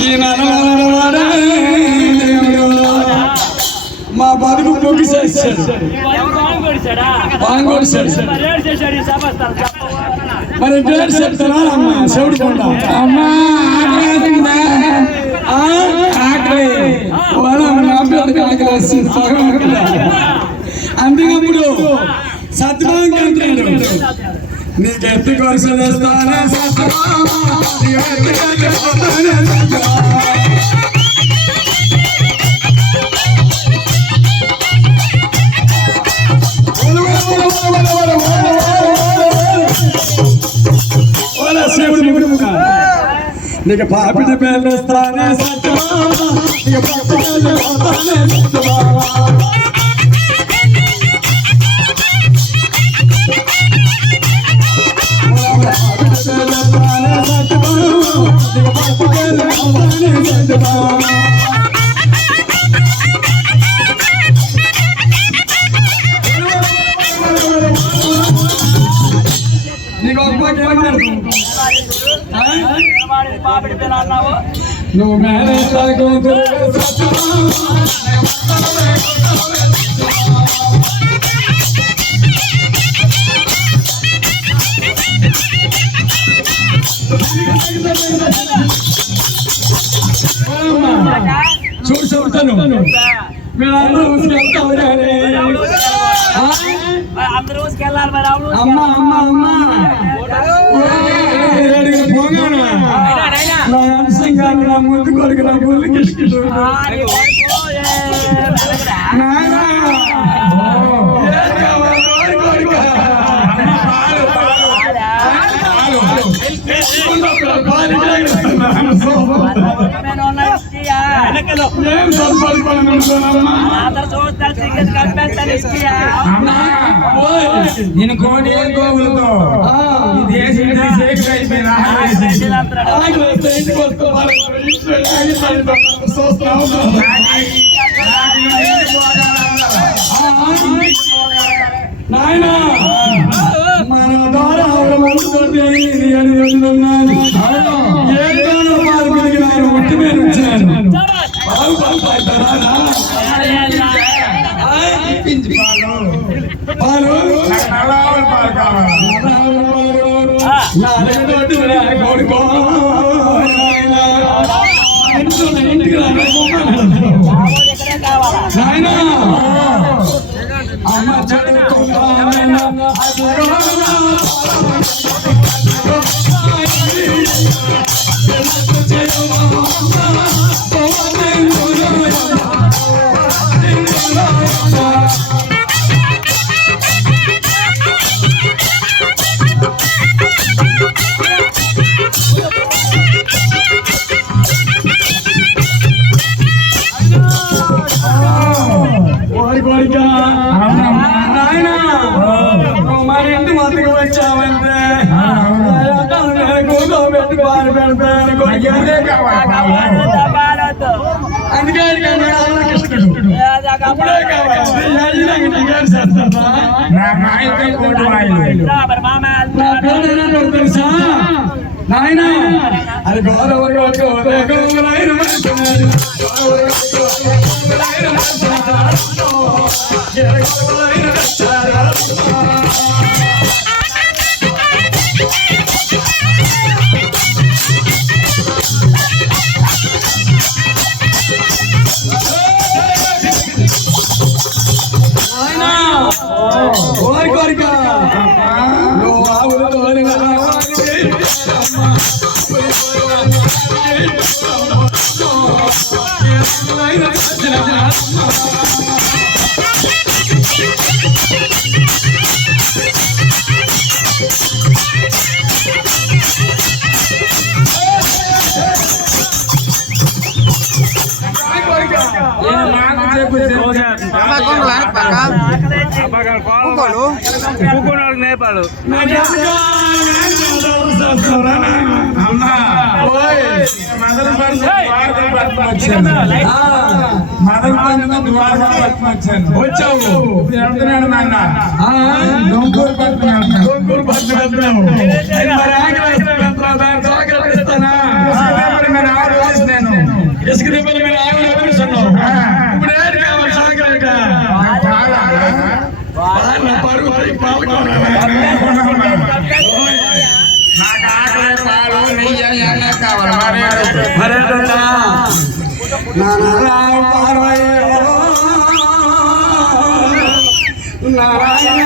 ఈ నల్లవాడే మా బతుకు పొగ్గి చేశాడు. మరి డేట్ చెప్తారా అమ్మా? శివుడు కొండ అమ్మా అందుకప్పుడు సత్యభావం అంటున్నాడు, నీకు ఎత్తి కొరసలు వేస్తానే నీకు పాపిడి పేర్లేస్తానే నువ్వు మేనేజ్ చూడు చెబుతాను అమ్మా అమ్మా అమ్మా పోగాను నా అంశంగాను నా ముందు కొడుకు నా గుళ్ళకి నేను కోడి గోవులతో ఈ దేశం అయిపోయినా నాయన మన ద్వారా ఒట్టి మీద వచ్చాను కొడుకో ఇంటికి నాయన అమ్మ మరి ఇంటి మందికి వచ్చామంటే కూర్చోబెట్టి పాలు పెడతాను అందుకే అప్పుడే తెలుసా నాయన అది గోదావరి కోరిక నువ్వు ఆవులతో నేపాలు వచ్చావు ఇస్తానా నాకు ఆకలి పాలు నెయ్యి అన్నీ కావాలి మరే నారాయణ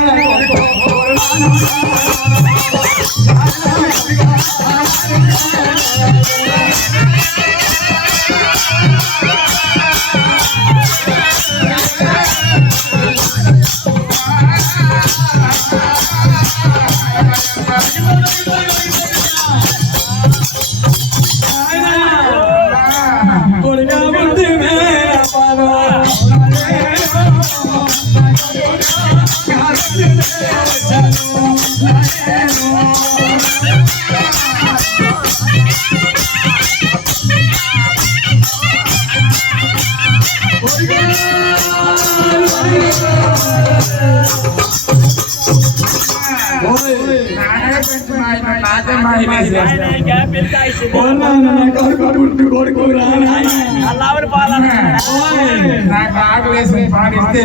నాకు ఆకలి వేసి పాడిస్తే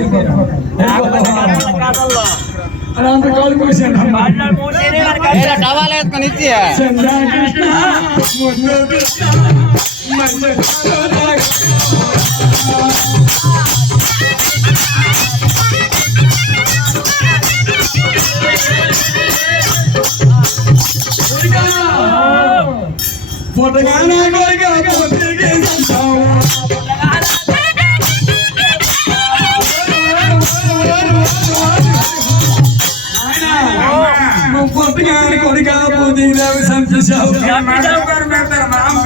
టవాల్ వేసుకొని ఇచ్చి పొట్టగానే కొడుగా పొట్టికి సంతావు పొట్టగానే కొడుగా పొట్టికి సంతోషావు గారు పెడతారు